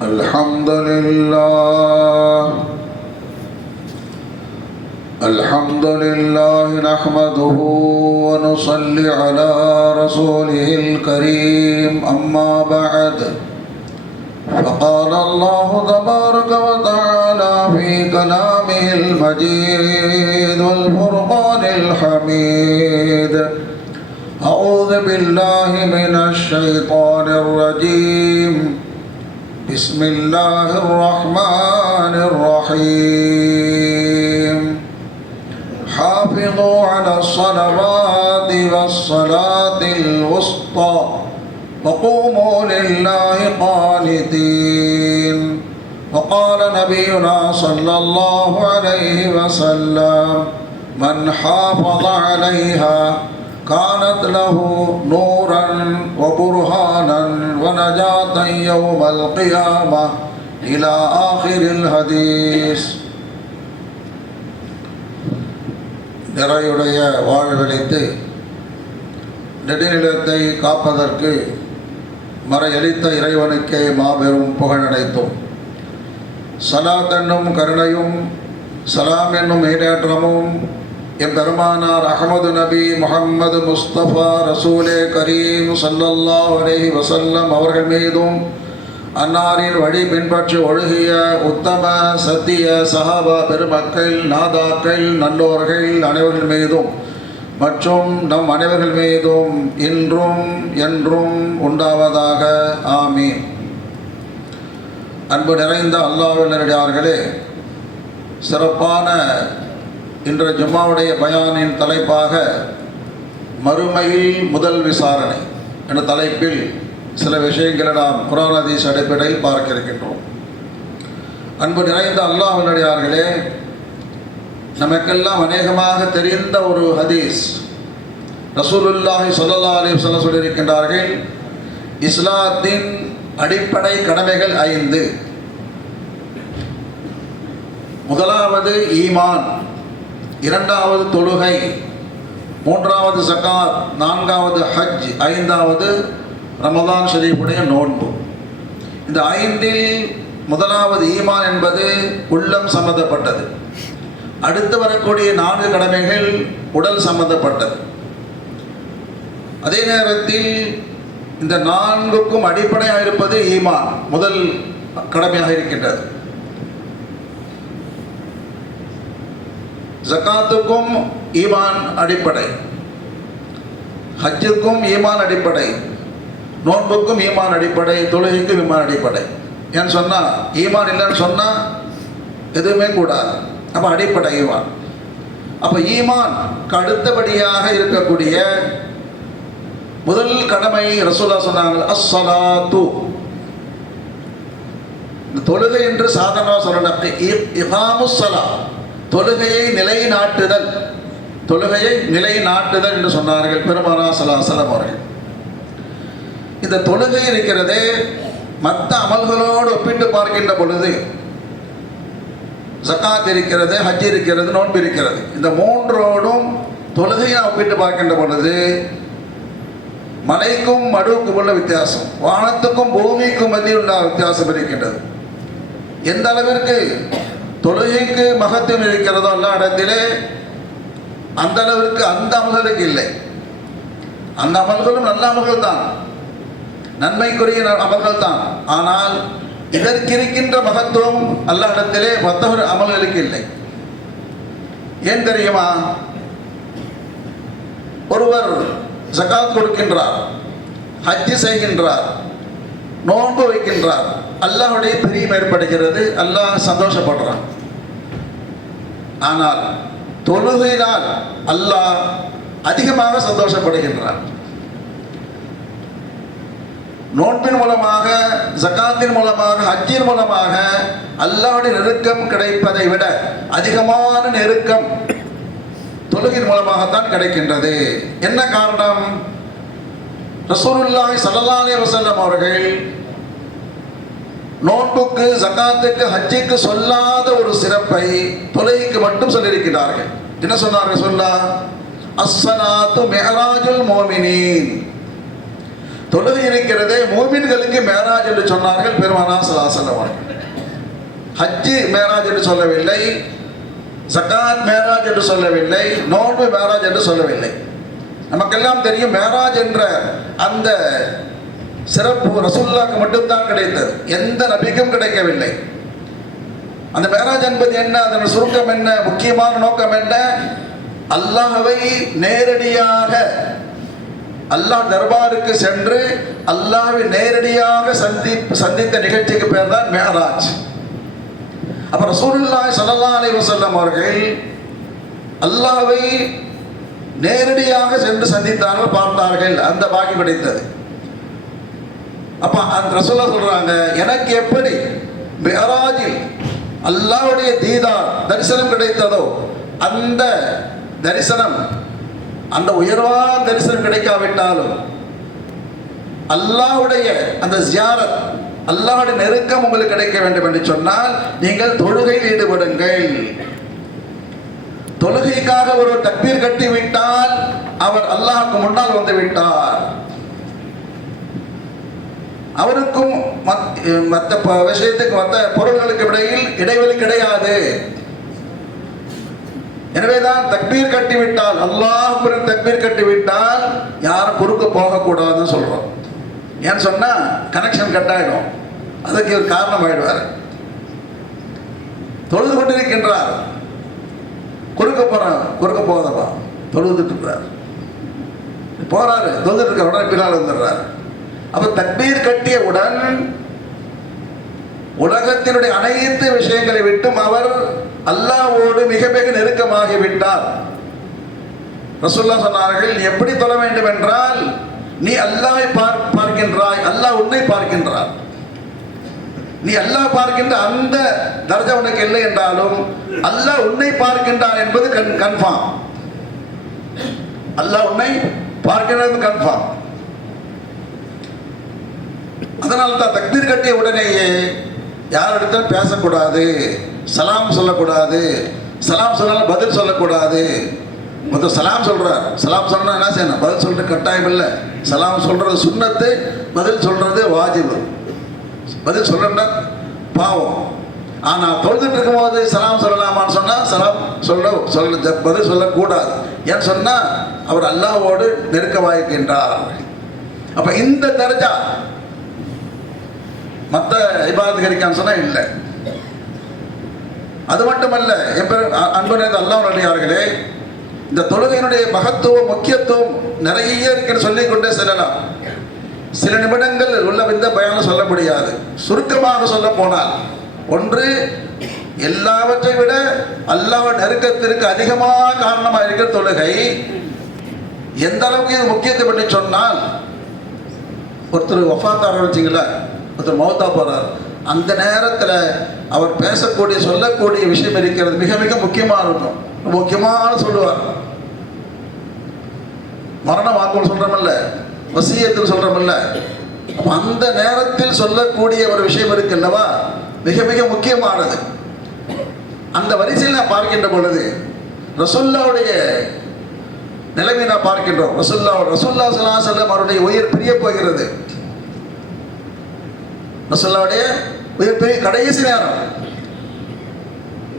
الحمد لله الحمد لله نحمده ونصلي على رسوله الكريم أما بعد فقال الله تبارك وتعالى في كلامه المجيد والفرقان الحميد أعوذ بالله من الشيطان الرجيم بسم الله الرحمن الرحيم حافظوا على الصلوات والصلاة الوسطى وقوموا لله قانتين. وقال نبينا صلى الله عليه وسلم من حافظ عليها كانت له نورا وبرهانا ونجاة يوم القيامة إلى آخر الحديث. நிறையுடைய வாழ்வழித்து நெடுநிலத்தை காப்பதற்கு மறையளித்த இறைவனுக்கே மாபெரும் புகழனைத்தும் சலாத் என்னும் கருணையும் சலாம் என்னும் ஈடேற்றமும் எம்பெருமானார் அஹமது நபி முஹம்மது முஸ்தபா ரசூலே கரீம் ஸல்லல்லாஹு அலைஹி வஸல்லம் அவர்கள் மீதும் அன்னாரின் வழி பின்பற்றி ஒழுகிய உத்தம சத்திய சஹாபா பெருமக்கள் நாதாக்கள் நல்லோர்கள் அனைவர்கள் மீதும் மற்றும் நம் அனைவர்கள் மீதும் இன்றும் என்றும் உண்டாவதாக ஆமீன். அன்பு நிறைந்த அல்லாஹ்வின் நல்லடியார்களே, சிறப்பான இன்றைய ஜும்மாவுடைய பயானின் தலைப்பாக மறுமையில் முதல் விசாரணை என்ற தலைப்பில் சில விஷயங்களை நாம் குர்ஆன் ஹதீஸ் அடிப்படையில் பார்க்க இருக்கின்றோம். அன்பு நிறைந்த அல்லாஹ்வின் நல்லடியார்களே, நமக்கெல்லாம் அநேகமாக தெரிந்த ஒரு ஹதீஸ். ரசூலுல்லாஹி ஸல்லல்லாஹு அலைஹி வஸல்லம் சொல்லியிருக்கின்றார்கள், இஸ்லாத்தின் அடிப்படை கடமைகள் 5. முதலாவது ஈமான், இரண்டாவது தொழுகை, மூன்றாவது ஸகாத், நான்காவது ஹஜ், ஐந்தாவது ரமதான் ஷரீஃபுடைய நோன்பு. இந்த 5இல் முதலாவது ஈமான் என்பது உள்ளம் சம்பந்தப்பட்டது. அடுத்து வரக்கூடிய 4 கடமைகள் உடல் சம்பந்தப்பட்டது. அதே நேரத்தில் இந்த 4க்கும் அடிப்படையாக இருப்பது ஈமான் முதல் கடமையாக இருக்கின்றது. ஜகாத்துக்கும் ஈமான் அடிப்படை, ஹஜ்ஜுக்கும் ஈமான் அடிப்படை, நோன்புக்கும் ஈமான் அடிப்படை, தொழுகைக்கும் ஈமான் அடிப்படை. ஏன்னு சொன்னால் ஈமான் இல்லைன்னு சொன்னால் எதுவுமே கூடாது. அப்போ அடிப்படை ஈமான். அப்போ ஈமான்க்கு அடுத்தபடியாக இருக்கக்கூடிய முதல் கடமை ரசூலுல்லாஹ் சொன்னாங்க, அஸ்ஸலாத்து. இந்த தொழுகை என்று சாதாரணமாக சொல்லணும். இகாமுஸ் ஸலா, தொழுகையை நிலைநாட்டுதல், தொழுகையை நிலைநாட்டுதல் என்று சொன்னார்கள் பெருமானார் ஸல்லல்லாஹு அலைஹி வஸல்லம் அவர்கள். இந்த தொழுகை இருக்கிறதே மற்ற அமல்களோடு ஒப்பிட்டு பார்க்கின்ற பொழுது ஜகாத் இருக்கிறது, ஹஜ் இருக்கிறது, நோன்பு இருக்கிறது. இந்த 3ஓடும் தொழுகையை ஒப்பிட்டு பார்க்கின்ற பொழுது மலைக்கும் மடுவுக்கும் உள்ள வித்தியாசம், வானத்துக்கும் பூமிக்கும் மத்தியில் உள்ள வித்தியாசம் இருக்கின்றது. எந்த அளவிற்கு தொழுகைக்கு மகத்துவம் இருக்கிறதோ எல்லா இடத்திலே அந்த அளவிற்கு அந்த அமல்களுக்கு இல்லை. அந்த அமல்களும் நல்ல அமல்கள் தான், நன்மைக்குரிய அமல்கள் தான். ஆனால் இதற்கு இருக்கின்ற மகத்துவம் அல்ல இடத்திலே மற்ற அமல்களுக்கு இல்லை. ஏன் தெரியுமா? ஒருவர் ஜகாத் கொடுக்கின்றார், ஹஜ் செய்கின்றார், நோன்பு வைக்கின்றார், அல்லாஹ்வுடைய பிரியம் ஏற்படுகிறது, அல்லாஹ் சந்தோஷப்படுறான். ஆனால் தொழுகையினால் அல்லாஹ் அதிகமாக சந்தோஷப்படுகின்றான். நோன்பின் மூலமாக, ஜகாத்தின் மூலமாக, ஹஜ்ஜின் மூலமாக அல்லாஹ்வுடைய நெருக்கம் கிடைப்பதை விட அதிகமான நெருக்கம் தொழுகையின் மூலமாகத்தான் கிடைக்கின்றது. என்ன காரணம்? ரசூலுல்லாஹி ஸல்லல்லாஹு அலைஹி வஸல்லம் அவர்கள் நோன்புக்கு, ஜகாத்துக்கு, ஹஜ்ஜுக்கு சொல்லாத ஒரு சிறப்பை தொழுகைக்கு மட்டும் சொல்லியிருக்கிறார்கள். என்ன சொன்னார்கள்? சொல்லா அஸ்ஸலாத்து மிஅராஜுல் முஃமினீன், தொழுகை இருக்கிறதே மூமின்களுக்கு மேராஜ் என்று சொன்னார்கள் பெருமானார் ஸல்லல்லாஹு அலைஹி வஸல்லம் அவர்கள். ஹஜ்ஜு மேராஜ் என்று சொல்லவில்லை, ஜகாத் மேராஜ் என்று சொல்லவில்லை, நோன்பு மேராஜ் என்று சொல்லவில்லை. நமக்கெல்லாம் தெரியும் மேராஜ் என்ற அந்த சிறப்பு ரசூலுல்லாஹ்க்கு மட்டும்தான் கிடைத்தது, எந்த நபிக்கும் கிடைக்கவில்லை. அந்த மேராஜ் என்பது என்ன, அதன் சுருக்கம் என்ன, முக்கியமான நோக்கம் என்ன? அல்லாஹ்வை நேரடியாக அல்லாஹ் தர்பாருக்கு சென்று அல்லாஹ்வை நேரடியாக சந்தித்த நிகழ்ச்சிக்கு பேர் தான் மேராஜ். அப்ப ரசூலுல்லாஹி ஸல்லல்லாஹு அலைஹி வஸல்லம் அவர்கள் அல்லாஹ்வை நேரடியாக சென்று சந்தித்தார்கள், பார்த்தார்கள், அந்த பாக்கியம் கிடைத்தது. அப்ப அந்த ரசூலுல்லாஹ் சொல்றாங்க, எனக்கு எப்படி மேராஜில் அல்லாஹ்வுடைய தீதார் தரிசனம் கிடைத்ததோ அந்த தரிசனம், அந்த உயர்வான தரிசனம் கிடைக்காவிட்டாலும் அல்லாஹ்வுடைய அந்த ஜியாரத், அல்லாஹ்வுடைய நெருக்கம் உங்களுக்கு கிடைக்க வேண்டும் என்று சொன்னால் நீங்கள் தொழுகையில் ஈடுபடுங்கள். தொழுகைக்காக ஒரு தக்பீர் கட்டி விட்டால் அவர் அல்லாஹ்வுக்கு முன்னால் வந்து விட்டார். அவருக்கும் மற்ற விஷயத்துக்கு மற்ற பொருள்களுக்கு இடையில் இடைவெளி கிடையாது. எனவேதான் தக்பீர் கட்டிவிட்டால், அல்லாஹ் தக்பீர் கட்டிவிட்டால் யாரும் குறுக்க போகக்கூடாதுன்னு சொல்றோம். ஏன்னு சொன்னா கனெக்ஷன் கட் ஆயிடும், அதுக்கு ஒரு காரணம் ஆயிடுவார். தொழுது கொண்டிருக்கின்றார், குறுக்க போதப்பா தொழுதுட்டு இருக்கிறார், போறாரு, தொழுதுட்டு இருக்க உடனே பின்னால் வந்துடுறார். அப்ப தக்பீர் கட்டியவுடன் உலகத்தினுடைய அனைத்து விஷயங்களை விட்டும் அவர் அல்லாஹ்வோடு மிக மிக நெருக்கமாகி விட்டார். ரசூலுல்லாஹ் சொன்னார்கள், நீ எப்படி தொழ வேண்டும் என்றால், நீ அல்லாஹ்வை பார்க்கின்றாய், அல்லாஹ் உன்னை பார்க்கின்றார். நீ அல்லாஹ் பார்க்கின்ற அந்த தர்ஜா உனக்கு இல்லை என்றாலும் அல்லாஹ் உன்னை பார்க்கின்றான் என்பது கன்ஃபார்ம். அல்லாஹ் உன்னை பார்க்கின்றது கன்ஃபார்ம். அதனால தான் தக்பீர் கட்டிய உடனேயே யாரிடத்தில் பேசக்கூடாது, சலாம் சொல்லக்கூடாது, சலாம் சொன்னாலும் பதில் சொல்லக்கூடாது. மொத்தம் சலாம் சொல்றார், சலாம் சொன்னா என்ன செய்யணும், பதில் சொல்றது கட்டாயம் இல்லை. சலாம் சொல்றது சுன்னத்து, பதில் சொல்றது வாஜிபு. பதில் சொல்றா பாவம். ஆனா தொழுதுட்டு இருக்கும் போது சலாம் சொல்லலாமான்னு சொன்னா சலாம் பதில் சொல்லக்கூடாது. ஏன்னு சொன்னா அவர் அல்லாஹ்வோடு நெருக்கமாயிருக்கின்றார். அப்ப இந்த தர்ஜா மற்ற இபாதத் கிடைக்கான்னு சொன்னா இல்லை. அது மட்டுமல்ல, அன்புடைய அல்லாஹ் நல்லடியார்களே, இந்த தொழுகையினுடைய மகத்துவம் முக்கியத்துவம் நிறைய இருக்கிற சொல்லிக் கொண்டே செல்லலாம். சில நிமிடங்கள் உள்ள இந்த பயானம் சொல்ல முடியாது. சுருக்கமாக சொல்ல போனால், ஒன்று, எல்லாவற்றை விட அல்லாஹ் நெருக்கத்திற்கு அதிகமாக காரணமாக இருக்கிற தொழுகை. எந்த அளவுக்கு இது முக்கியத்துவம் பண்ணி சொன்னால், ஒருத்தர் வஃபாத்தார வச்சிங்களா, ஒருத்தர் மௌத்தா போறார், அந்த நேரத்தில் அவர் பேசக்கூடிய சொல்லக்கூடிய விஷயம் இருக்கிறது மிக மிக முக்கியமாக இருக்கும். முக்கியமான சொல்லுவார். மரண வாக்குகள் சொல்றோம்ல, வசியத்தில் சொல்றோம்ல, அந்த நேரத்தில் சொல்லக்கூடிய ஒரு விஷயம் இருக்கு அல்லவா, மிக மிக முக்கியமானது. அந்த வரிசையில் நான் பார்க்கின்ற பொழுது ரசூலுல்லாஹ்வுடைய நிலைமை நான் பார்க்கின்றோம். ரசூலுல்லாஹ் ஸல்லல்லாஹு அலைஹி வஸல்லம் அவருடைய உயிர் பிரிய போகிறது. ரசூலுல்லாஹ்வுடைய உயிர் பிரிய கடைசி நேரம்.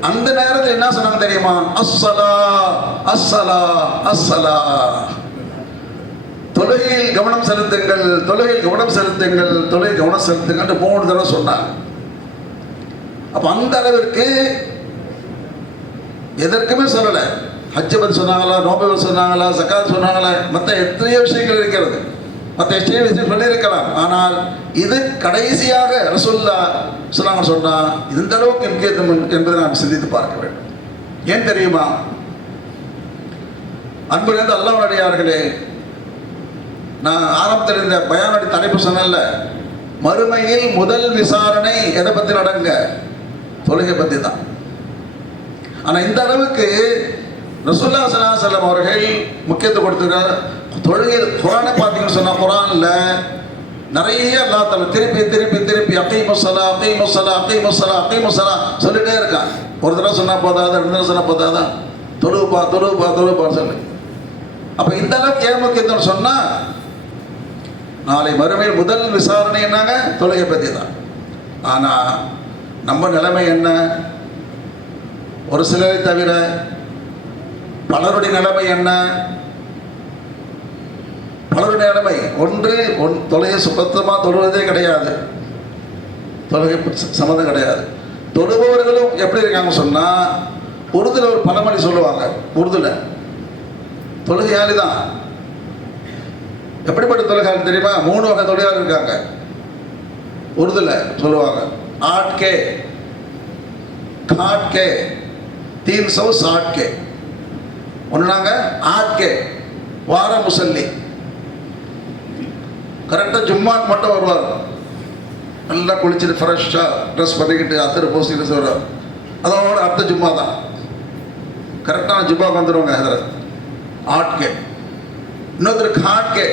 அந்த நேரத்தில் என்ன சொன்னாங்க தெரியுமா? அஸ்ஸலா அஸ்ஸலா அஸ்ஸலா, தொழுகையில் கவனம் செலுத்துங்கள், தொழுகையில் கவனம் செலுத்துங்கள், தொழுகை கவனம் செலுத்துங்கள் 3 தடவை சொன்னாங்க. அப்ப அந்த அளவிற்கு எதற்குமே சொல்லலை. ஹஜ்ஜை பற்றி சொன்னாங்களா, நோன்பை பற்றி சொன்னாங்களா, ஜகாத் சொன்னாங்களா, மற்ற எத்தனையோ விஷயங்கள் இருக்கிறது, மற்ற எத்தனையோ விஷயம் சொல்லியிருக்கலாம். ஆனால் இது கடைசியாக ரசூலுல்லாஹ் சொன்னாங்க. சொன்னா இந்த அளவுக்கு முக்கியத்துவம் என்பதை நாம் சிந்தித்து பார்க்க வேண்டும். ஏன் தெரியுமா? அன்புலேருந்து அல்லாஹ் அடியார்களே, நான் ஆரம்பத்தில் இருந்த பயானுடைய தலைப்பு சொன்னேன்ல, மறுமையில் முதல் விசாரணை எதை பற்றி நடங்க? தொழுகை பற்றி தான். ஆனால் இந்த அளவுக்கு ரசூலுல்லாஹ் ஸல்லல்லாஹு அலைஹி வஸல்லம் அவர்கள் முக்கியத்துவம் கொடுத்துருக்காங்க. தொழுகையில் குர்ஆனை பார்த்தீங்கன்னு சொன்னால், குர்ஆனில் நிறைய அல்லாஹ் தஆலா திருப்பி திருப்பி திருப்பி அகீமுஸ்ஸலா அகீமுஸ்ஸலா அகீமுஸ்ஸலா அகீமுஸ்ஸலா சொல்லிட்டே இருக்கான். ஒரு தடவை சொன்னால் போதாதா, 2 தடவை சொன்னால் போதாதா, தொழுவுப்பா தொழுவுப்பா தொழுவுப்பா சொல்லு. அப்போ இந்த அளவுக்கு ஏன் முக்கியத்துவம் சொன்னால், நாளை மறுமையில் முதல் விசாரணை என்னங்க? தொழுகை பற்றி தான். ஆனால் நம்ம நிலைமை என்ன? ஒரு சிலரை தவிர பலருடைய நிலைமை என்ன? பலருடைய நிலைமை தொழுகை சுத்தமாக தொழுவதே கிடையாது, தொழுகை சம்மந்தம் கிடையாது. தொழுபவர்களும் எப்படி இருக்காங்க சொன்னால், உருதுல ஒரு பழமொழி சொல்லுவாங்க. உருதுல தொழுகையாளி தான். எப்படிப்பட்ட தொழுகையாளி தெரியுமா? 3 வகை தொழுகையாளி இருக்காங்க. உருதுல சொல்லுவாங்க, 8 के 8 के 360 के. ஒன்றாங்க 8 के வார முசல்லி. கரெக்டாக ஜும்மாக்கு மட்டும் வருவார். நல்லா குளிச்சுட்டு ஃப்ரெஷ்ஷாக ட்ரெஸ் பண்ணிக்கிட்டு அத்தனை பூசிக்கிட்டு வருவார். அதோட அடுத்த ஜும்மா தான் கரெக்டான ஜும்மாவுக்கு வந்துடுவாங்க. அதில் 8 के. இன்னொருத்தருக்கு 8 के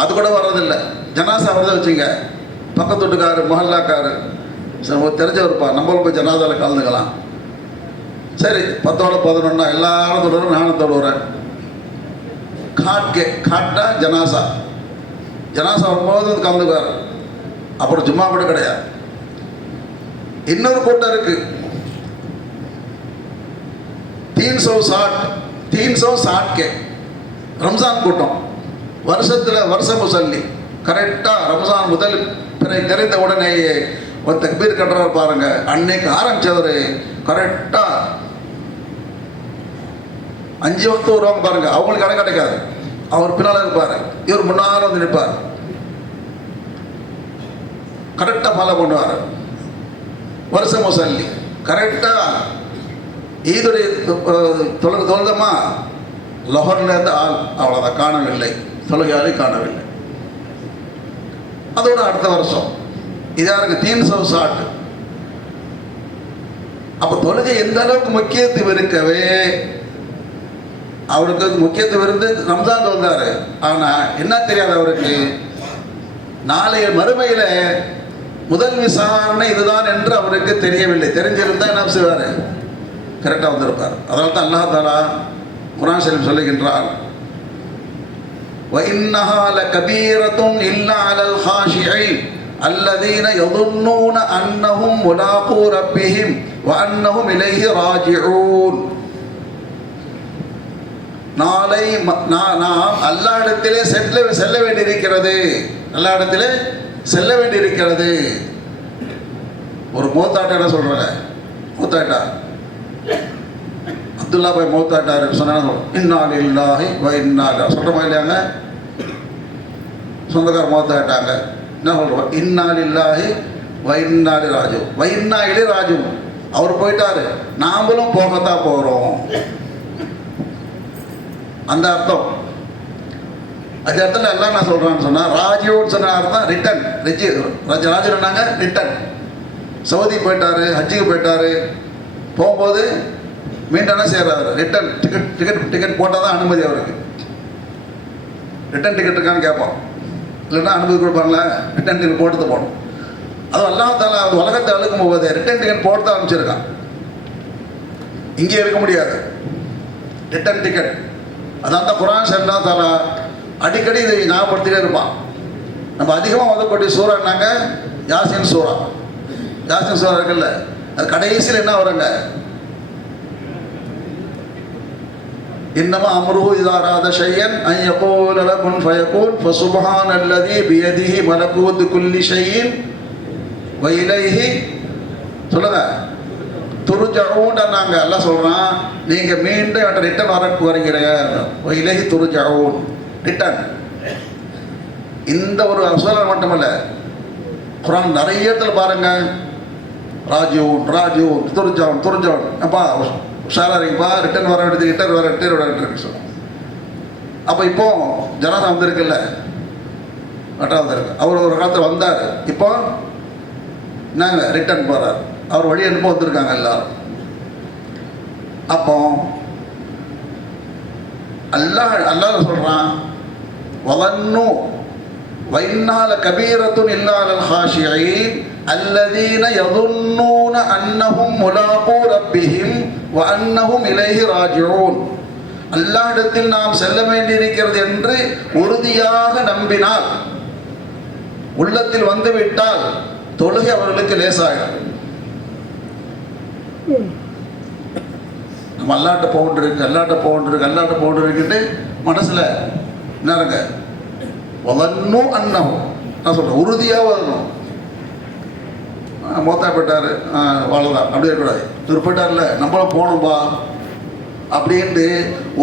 அது கூட வர்றதில்லை. ஜனாசா வரதை வச்சுங்க, பக்கத்து வீட்டுக்காரு மொஹல்லாக்காரு தெரிஞ்சவருப்பா, நம்மளும் போய் ஜனாதாவில் கலந்துக்கலாம். சரி 10ஓட 11 எல்லாரும் தொடுறேன், நானும் தொடுறேன். 8 के காட்டா ஜனாசா வரும்போது கலந்துக்குவார். அப்புறம் ஜும்மா கூட கிடையாது. இன்னொரு கூட்டம் இருக்கு 360 के ரம்ஜான் கூட்டம். வருஷ முசல்லி கரெக்டாக ரம்ஜான் முதல் பிறை தெரிந்த உடனேயே ஒரு தக்பீர் கட்டுறாரு பாருங்க. அன்னைக்கு ஆரம்பிச்சவர் கரெக்டாக 5 வக்து வருவாங்க பாருங்க. அவங்களுக்கு கடை கிடைக்காது. அவர் பின்னால் இருப்பார், இவர் முன்னால் வந்து நிற்பார். கரெக்டாக ஃபாலோ பண்ணுவார். வருஷ முசல்லி கரெக்டாக ஈதுடைய தொழுதமா லொஹர்லேருந்து ஆள் அவ்வளோதான் காணவில்லை, தொழுகையாளி காணவில்லை. அதோட அடுத்த வருஷம் இதாக 360. அப்போ தொழுகை எந்த அளவுக்கு முக்கியத்துவம் இருக்கவே அவருக்கு முக்கியத்துவம் இருந்து ரம்ஜான் தொழுந்தாரு. ஆனால் என்ன தெரியாது அவருக்கு, நாளைய மறுமையில் முதல் விசாரணை இதுதான் என்று அவருக்கு தெரியவில்லை. தெரிஞ்சிருந்தால் என்ன செய்வார்? கரெக்டாக வந்திருப்பார். அதனால தான் அல்லாஹ் தஆலா குர்ஆன் ஷரீஃப் சொல்லுகின்றார், وَإِنَّهَا لَكَبِيرَةٌ إِلَّا عَلَى الْخَاشِعِينَ الَّذِينَ يَظُنُّونَ أَنَّهُمْ مُلَاقُو رَبِّهِمْ وَأَنَّهُمْ إِلَيْهِ راجعون. நாளை நாம் அல்லாஹ்விடத்திலே செல்ல வேண்டியிருக்கிறது. அல்லாஹ்விடத்திலே செல்ல வேண்டியிருக்கிறது. ஒரு மூத்தாட்ட என்ன சொல்றாங்க? மூத்தாட்டா அப்துல்லா பாய் மௌத்தாட்டார் சொன்னாங்க, இன்னா லில்லாஹி வ இன்னா இலைஹி சொல்கிறோமா இல்லையாங்க? சொந்தக்கார மௌத்தாட்டாங்க. என்ன சொல்கிறோம்? இன்னா லில்லாஹி வ இன்னா இலைஹி ராஜிஊன். வ இன்னா இலைஹி ராஜிஊன். அவர் போயிட்டாரு, நாமளும் போகத்தான் போகிறோம். அந்த அர்த்தம். அது இடத்துல எல்லாம் நான் சொல்கிறான்னு சொன்னால், ராஜியூன்னு சொன்ன அர்த்தம் ரிட்டன். ராஜு என்னங்க? ரிட்டன். சவுதி போயிட்டாரு, ஹஜ்ஜுக்கு போயிட்டாரு, போகும்போது மீண்டும் என்ன செய்கிறாரு? ரிட்டன் டிக்கெட் போட்டால் தான் அனுமதி அவருக்கு. ரிட்டன் டிக்கெட் இருக்கான்னு கேட்போம், இல்லைன்னா அனுமதி கொடுப்பாங்களே. ரிட்டன் டிக்கெட் போட்டு போகணும். அதுவும் அல்லாஹ் தஆலா அது உலகத்தை அழுக்கும் போது ரிட்டன் டிக்கெட் போட்டு தான் அனுப்பிச்சிருக்கான். இங்கே இருக்க முடியாது ரிட்டன் டிக்கெட். அதான் தான் குர்ஆன் ஷரீஃப் அல்லாஹ் தஆலா அடிக்கடி இதை ஞாபகப்படுத்திட்டே இருப்பான். நம்ம அதிகமாக ஓதக்கூடிய சூறா என்னங்க? யாசின் சூறா. யாசின் சூறா இருக்குல்ல, அது கடைசியில் என்ன வருங்க? இன்னமா அம்ருஹு இதா அராத ஷையன் அன் யகூல லஹு குன் ஃபயகூன் ஃபசுப்ஹானல்லதீ பியதிஹி மலகூத்து குல்லி ஷைஇன் வ இலைஹி சொல்லுங்க துர்ஜஊன். நாங்கள் எல்லாம் சொல்கிறான், நீங்கள் மீண்டும் என்கிட்ட ரிட்டன் வரீங்க. வ இலைஹி துர்ஜஊன், ரிட்டன். இந்த ஒரு அசுரம் மட்டுமல்ல, குர்ஆன் நிறைய இடத்துல பாருங்க, ராஜிஊன் துர்ஜஊன். அப்பா உஷாராக இருக்குப்பா, ரிட்டன் வர வேண்டியது, ரிட்டன் வர சொல்லுவோம். அப்போ இப்போ ஜனாதா வந்திருக்குல்ல, கரெக்டாக வந்திருக்கு. அவர் ஒரு காலத்தில் வந்தார், இப்போ என்னங்க ரிட்டன் போகிறார். அவர் வழி அனுப்ப வந்திருக்காங்க எல்லாரும். அப்போ அல்லாஹ் சொல்கிறான், வதன்னு வைன்னால கபீரத்துன் இல்லா அலல் ஹாஷியீன் அல்லதீன யதுன்னூன அன்னஹும் முலாகூ ரப்பிஹிம் வ அன்னஹும் இலைஹி ராஜிஊன். அல்லாஹ்விடத்தில் நாம் செல்ல வேண்டியிருக்கிறது என்று உறுதியாக நம்பினால், உள்ளத்தில் வந்து விட்டால் தொழுகை அவர்களுக்கு லேசாயிடும். நம்ம அல்லாட்ட போகின்றிருக்குன்னு மனசில் என்னங்க வதன்னும் அன்னம் நான் சொல்கிறேன், உறுதியாக வரணும். மோத்தா போயிட்டார் வாழலாம் அப்படி இருக்கக்கூடாது. இவர் போயிட்டார்ல நம்மளும் போகணும்பா அப்படின்ட்டு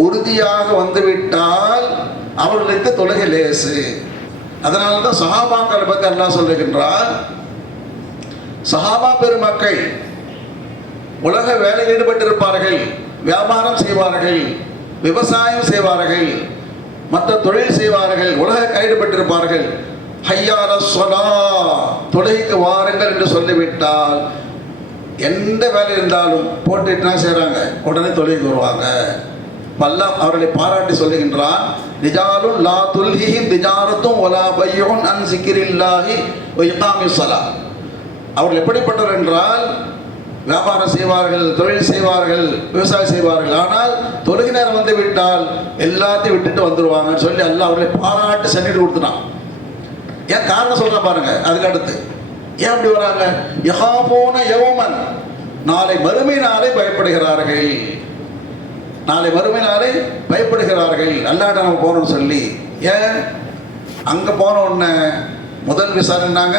உறுதியாக வந்துவிட்டால் அவர்களுக்கு தொழுகை லேசு. அதனால தான் சஹாபாக்களை பற்றி அல்லாஹ் சொல்லுகின்றார், சஹாபா பெருமக்கள் உலக வேலையில் ஈடுபட்டிருப்பார்கள், வியாபாரம் செய்வார்கள், விவசாயம் செய்வார்கள், மற்ற தொழில் செய்வார்கள், உலக ஈடுபட்டிருப்பார்கள். ஹய்யால ஸலா தொழுகைக்கு வாருங்கள் என்று சொல்லிவிட்டால் எந்த வேலை இருந்தாலும் போட்டுட்டுனா செய்கிறாங்க, உடனே தொழுகைக்கு வருவாங்க. பல்லாம் அவர்களை பாராட்டி சொல்லுகின்றான், ரிஜாலுன் லா துல்ஹிஹிம் திஜாரத்தும் வலா பையுன் அன் ஸிக்ரில்லாஹி வ இகாமிஸ் ஸலாத். அவர்கள் எப்படிப்பட்டவர் என்றால் வியாபாரம் செய்வார்கள், தொழில் செய்வார்கள், விவசாயம் செய்வார்கள், ஆனால் தொழுகை நேரம் வந்து விட்டால் எல்லாத்தையும் விட்டுட்டு வந்துடுவாங்கன்னு சொல்லி அல்லாஹ் அவர்களை பாராட்டு சன்னிட்டு கொடுத்துட்டான். ஏன் காரணம் சொல்ற பாருங்க. அதுக்கு அடுத்து ஏன் அப்படி வராங்க? யஹாபூன யௌமன், நாளை மறுமை நாளை பயப்படுகிறார்கள், நாளை மறுமை நாளை பயப்படுகிறார்கள். அல்லாஹ்ட்ட நம்ம போகணும்னு சொல்லி. ஏன் அங்கே போன உடனே முதல் விசாரணைனாங்க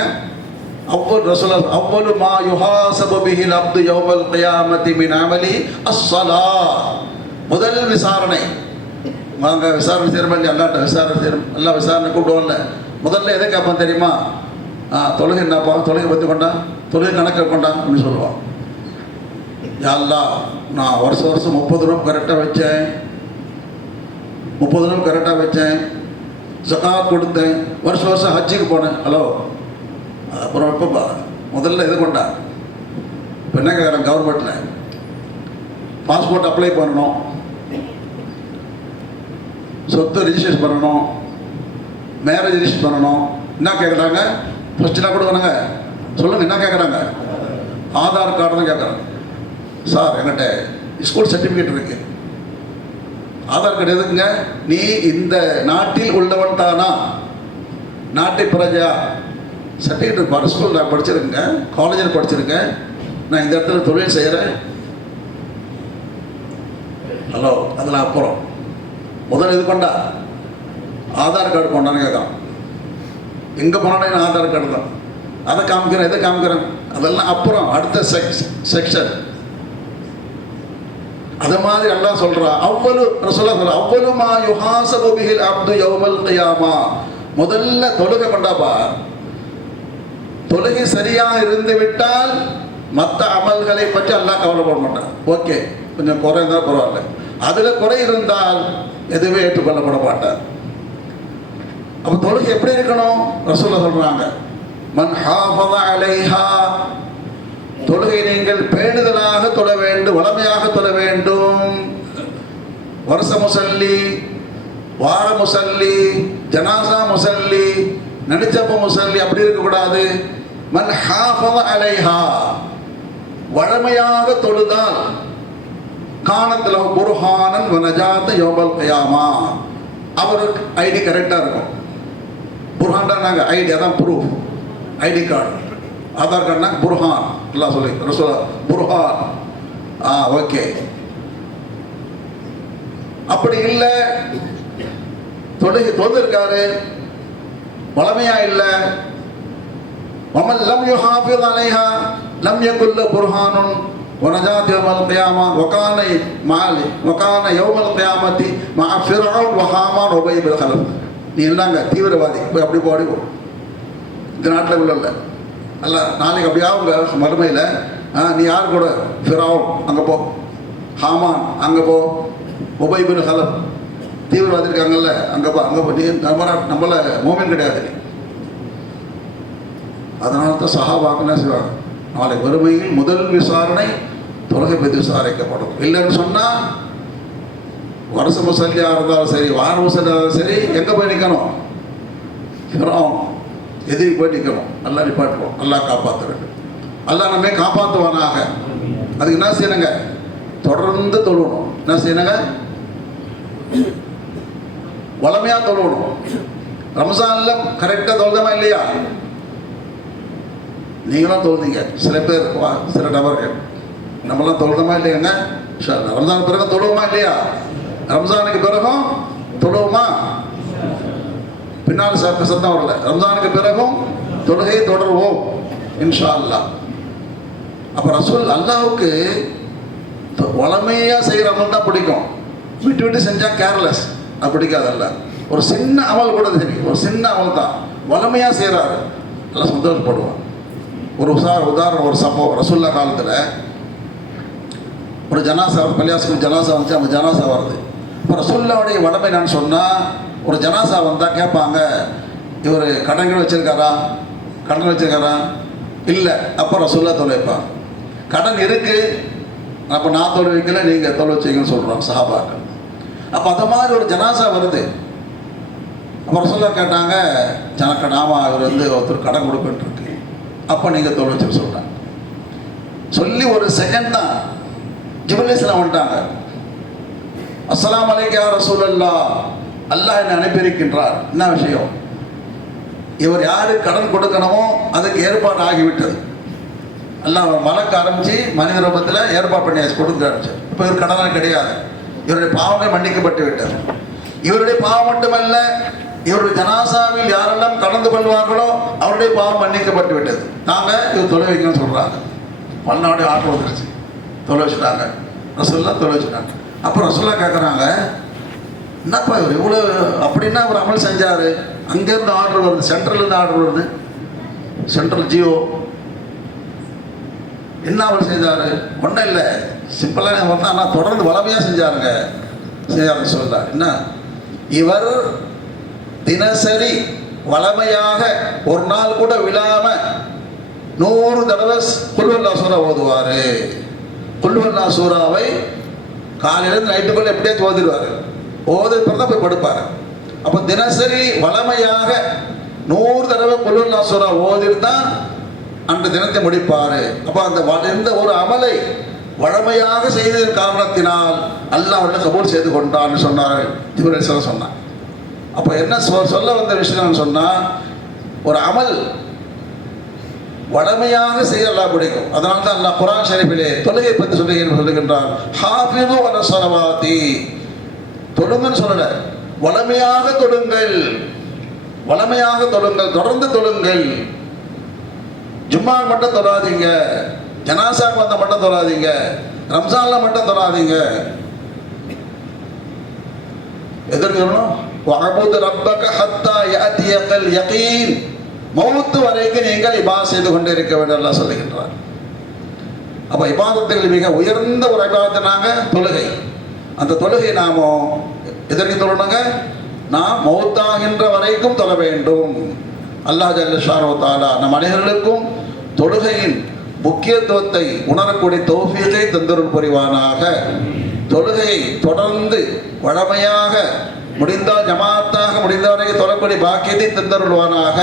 அவ்வளு மா யுஹாசபு பிஹில் அப்து யௌமல் கியாமத்தி மின் அமலி அஸ்ஸலா. முதல் விசாரணை. வாங்க விசாரணை செய்யறோம், அல்லாட்ட விசாரணை செய்யறோம், எல்லா விசாரணை கூப்பிடுவோம்ல. முதல்ல எதை கேட்பான் தெரியுமா? தொழுகை என்னப்பா, தொழுகை பற்றி கொண்டா, தொழுகை கணக்கு கொண்டா அப்படின்னு சொல்லுவான். யா அல்லாஹ், நான் வருஷம் 30 ரூபா கரெக்டாக வச்சேன், 30 ரூபா கரெக்டாக வச்சேன், ஜகாத் கொடுத்தேன், வருஷம் ஹஜ்ஜுக்கு போனேன். ஹலோ, அப்புறம் எப்பப்பா முதல்ல இது கொண்டா? இப்போ என்ன கேட்குறேன், கவர்மெண்ட்டில் பாஸ்போர்ட் அப்ளை பண்ணணும், சொத்து ரிஜிஸ்ட்ரேஷன் பண்ணணும், மேரேஜ் ரிஜிஸ்டர் பண்ணணும். என்ன கேட்குறாங்க? ஃபஸ்ட்டு என்ன கொடுக்கணுங்க சொல்லுங்கள், என்ன கேட்குறாங்க? ஆதார் கார்டு தான் கேட்குறாங்க. சார் என்கிட்ட ஸ்கூல் சர்டிஃபிகேட் இருக்குது. ஆதார் கார்டு எதுக்குங்க? நீ இந்த நாட்டில் உள்ளவன் தானா, நாட்டை பிரஜா. சர்டிஃபிகேட் இருப்பார். ஸ்கூல் நான் படிச்சிருக்கேங்க, காலேஜில் படிச்சிருக்கேன், நான் இந்த இடத்துல தொழில் செய்கிறேன். ஹலோ, அதில் அப்புறம் முதல்ல இது கொண்டா, ஆதார் கார்டு கொண்டான்னு கேட்குறான். எங்கே போனாலும் ஆதார் கார்டு தான். அதை காமிக்கிறேன், எதை காமிக்கிறேன், அதெல்லாம் அப்புறம் அடுத்த செக்ஷன். அது மாதிரி எல்லாம் சொல்கிறா. அவ்வளவு மா யுஹாசபு பிஹில் அப்து யௌமல் கியாமா. முதல்ல தொழுகை கொண்டாப்பா. தொழுகை சரியாக இருந்து விட்டால் மற்ற அமல்களை பற்றி அல்லாஹ் கவலைப்பட மாட்டான். ஓகே, கொஞ்சம் குறை இருந்தால் பரவாயில்ல. அதில் குறை இருந்தால் எதுவுமே ஏற்றுக்கொள்ளப்பட மாட்டார். அப்போ தொழுகை எப்படி இருக்கணும்? ரசூலுல்லாஹ் சொல்றாங்க, மன் ஹாஃபஸ அலைஹா, தொழுகை நீங்கள் பேணுதலாக தொழ வேண்டும், வளமையாக தொழ வேண்டும். வருஷ முசல்லி, வார முசல்லி, ஜனாசா முசல்லி, நடிச்சப்ப முசல்லி அப்படி இருக்கக்கூடாது. மன் ஹாஃபஸ அலைஹா, வளமையாக தொழுதால் கானத்துல புர்ஹானன் வ நஜாத யௌமல் கியாமா, அவருக்கு ஐடி கரெக்டாக இருக்கும். புர்ஹான் நாங்கள் ஐடி, அதான் proof, ID card. Aadhaar கார்டுனா Burhan, எல்லாம் சொல்லி ரசூலா புர்ஹான். ஓகே. அப்படி இல்லை, தொழுதிருக்காரு, வளமையா இல்லை, வமன் லம் யுஹாஃபிஸ் அலைஹா லம் யகுல் புர்ஹானுன் வனஜாத் யௌமல் கியாமா வகான யௌமல் கியாமத்தி மஅ ஃபிர்அவுன் வ ஹாமான் வ உபய் பின் கலப். நீ என்னங்க தீவிரவாதி, போய் அப்படி போடி போ. இந்த நாட்டில் உள்ள அல்ல, நாளைக்கு அப்படியா அவங்க மறுமையில் நீ யார் கூட? ஃபிர்அவுன் அங்கே போ, ஹாமான் அங்கே போ, உபய் பின் கலப் தீவிரவாதி இருக்காங்கல்ல அங்கே போ, அங்கே போ. நீ நம்மள மோமின் கிடையாது. அதனால தான் சஹாபாக்கள் என்ன செய்வாங்க, நாளை வறுமையில் முதல் விசாரணை தொழுகை பற்றி விசாரிக்கப்படும். இல்லைன்னு சொன்னால் வருஷ முசல்லியாக இருந்தாலும் சரி, வார முசல்லியாக இருந்தாலும் சரி, எங்கே போய் நிற்கணும்? ஃபிரௌன் எதிரி போய் நிற்கணும். நல்லா நிப்பாட்டுவோம், நல்லா காப்பாற்ற வேண்டும். அல்லா நம்ம காப்பாற்றுவானாக. அதுக்கு என்ன செய்யணுங்க? தொடர்ந்து தொழுவணும். என்ன செய்யணுங்க? வளமையாக தொழுவணும். ரம்ஜான்ல கரெக்டாக தொழுதமா இல்லையா? நீங்களும் தொழுதீங்க, சில பேர் சில நபர்கள். நம்மளாம் தொழுதமா இல்லையாங்க? ரம்ஜானுக்கு பிறகு தொழுவோமா இல்லையா? ரம்ஜானுக்கு பிறகும் தொழுவோமா? பின்னால் சத்தம் வரல. ரம்ஜானுக்கு பிறகும் தொழுகையை தொடருவோம் இன்ஷா அல்லாஹ். அப்போ ரசூல் அல்லாஹ்வுக்கு வளமையாக செய்கிற அமல் தான் பிடிக்கும். விட்டு விட்டு செஞ்சால் கேர்லெஸ், அது பிடிக்காதல்ல. ஒரு சின்ன அமல் கூட சரி, ஒரு சின்ன அமல் தான் வளமையாக செய்கிறாரு, நல்லா சந்தோஷப்படுவான். ஒரு உதாரணம், ஒரு சம்பவம். ரசூல்லா காலத்தில் ஒரு ஜனாசா, பள்ளியாசுக்கு ஜனாசா வந்துச்சு. அந்த ஜனாசா வருது. இப்போ ரசூல்லாவுடைய வளமை நான் சொன்னால், ஒரு ஜனாசா வந்தால் கேட்பாங்க, இவர் கடன்கள் வச்சுருக்காரா, கடன் வச்சுருக்காரா? இல்லை. அப்போ ரசூல்லா தொலை வைப்பான். கடன் இருக்குது, அப்போ நான் தொலை வைக்கல, நீங்கள் தொலை வச்சிங்கன்னு சொல்கிறோம் சஹாபாக்கள். அப்போ அந்த மாதிரி ஒரு ஜனாசா வருது. அப்போ ரசூல்லா கேட்டாங்க, ஜனக்கடாமா இவர் ஒருத்தர் கடன் கொடுக்குன்ட்ருக்கு, அப்போ நீங்கள் தொலை வச்சுன்னு சொல்கிறாங்க. சொல்லி ஒரு செகண்ட் தான் ஜிப்ரீல் அலைஹிஸ்ஸலாம் வந்துட்டாங்க. அஸ்ஸலாமு அலைக்கும் யா ரசூலல்லாஹ், அல்லாஹ் என்னை அனுப்பியிருக்கின்றார். என்ன விஷயம்? இவர் யாருக்கு கடன் கொடுக்கணுமோ அதுக்கு ஏற்பாடு ஆகிவிட்டது. அல்லாஹ் மலக்க ஆரம்பித்து மனித ரூபத்தில் ஏற்பாடு பண்ணி கொடுக்க ஆரம்பிச்சு. இப்போ இவர் கடனாக கிடையாது, இவருடைய பாவங்கள் மன்னிக்கப்பட்டு விட்டது. இவருடைய பாவம் மட்டுமல்ல, இவருடைய ஜனாசாவில் யாரெல்லாம் கலந்து கொள்வார்களோ அவருடைய பாவம் மன்னிக்கப்பட்டு விட்டது. நாங்கள் இவர் தொலை வைக்கணும்னு சொல்கிறாங்க. பன்னாவுடைய ஆர்டர் வந்துருச்சு, தொலை வச்சுட்டாங்க. ரசூல்லா தொலை வச்சுட்டாங்க. அப்போ ரசூல்லா கேட்குறாங்க, என்னப்பா இவர் இவ்வளோ அப்படின்னா அவர் அமல் செஞ்சார், அங்கேருந்து ஆர்டர் வருது, சென்ட்ரல்லேருந்து ஆர்டர் வருது, சென்ட்ரல் ஜியோ, என்ன அவர் செய்தார்? ஒன்றும் இல்லை, சிம்பிளாக வந்தால் ஆனால் தொடர்ந்து வளமையாக செஞ்சாருங்க. செய்யாருன்னு சொல்லலாம். என்ன, இவர் தினசரி வளமையாக ஒரு நாள் கூட விழாமல் 100 தடவை குல்ஹுவல்லா சூரா ஓதுவார். குல்ஹுவல்லா சூராவை காலையிலேருந்து நைட்டுக்குள்ளே எப்படியே ஓதிடுவார். ஓதுற பிறகு தான் போய் படுப்பார். அப்போ தினசரி வளமையாக 100 தடவை குல்ஹுவல்லா சூரா ஓதிட்டு தான் அன்று தினத்தை முடிப்பார். அப்போ அந்த எந்த ஒரு அமலை வழமையாக செய்ததன் காரணத்தினால் அல்லாஹ் அவர்களை கபூல் செய்து கொண்டான்னு சொன்னார்கள். ஜிப்ரீல் அலைஹிஸ்ஸலாம் சொன்னார். அப்போ என்ன சொல்ல வந்த விஷயம் சொன்னால், ஒரு அமல் வடமையாக செய்ய அல்லாஹ் பிடிக்கும். அதனால தான் அல்லாஹ் குர்ஆன் ஷரீஃபிலே தொழுகை பற்றி சொல்லுகின்றான். ஹாஃபிது அலா ஸலவாத்தி, தொழுங்கன்னு சொல்லல, வளமையாக தொழுங்கள், வளமையாக தொழுங்கள், தொடர்ந்து தொழுங்கள். ஜும்மா மட்டும் தொழாதீங்க, ஜனாசாக்கு வந்த மட்டும் தொழாதீங்க, ரம்ஜான்ல மட்டும் தொழாதீங்க. எதற்கு சொல்லணும்? வஅபுது ரப்பக ஹத்தா யஅதியகல் யகீன், மௌத்து வரைக்கும் நீங்கள் இபாதத் செய்து கொண்டே இருக்க வேண்டும் அல்லாஹ் சொல்லுகின்றார். அப்போ இபாதத்தில் மிக உயர்ந்த ஒரு இபாதத்னாங்க தொழுகை. அந்த தொழுகை நாமோ எதற்கு தொழணுங்க? நாம் மௌத்தாகின்ற வரைக்கும் தொழ வேண்டும். அல்லாஹ் ஜல்ல ஷானஹு வ தஆலா நம் அனைவர்களுக்கும் தொழுகையின் முக்கியத்துவத்தை உணரக்கூடிய தௌஃபீகை தந்தருள் புரிவானாக. தொழுகையை தொடர்ந்து வழமையாக, முடிந்தால் ஜமாத்தாக முடிந்தவரை தொழக்கூடிய பாக்கியத்தை தந்தருள்வானாக.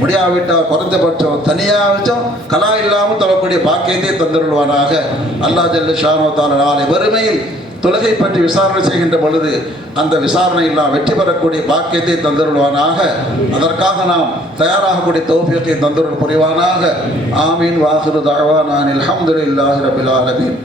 முடியாவிட்டால் குறைந்தபட்சம் தனியாச்சும் கலா இல்லாமல் தொழக்கூடிய பாக்கியத்தை தந்தருள்வானாக. அல்லாஹ் ஜல்ல ஷானஹு வ தஆலா நாளை வறுமையில் தொழுகை பற்றி விசாரணை செய்கின்ற பொழுது அந்த விசாரணையெல்லாம் வெற்றி பெறக்கூடிய பாக்கியத்தை தந்தருள்வானாக. அதற்காக நாம் தயாராகக்கூடிய தௌஃபீகை தந்தருள் புரிவானாக. ஆமீன். வாஹிரு தஅவானா அல்ஹம்துலில்லாஹி ரப்பில் ஆலமீன்.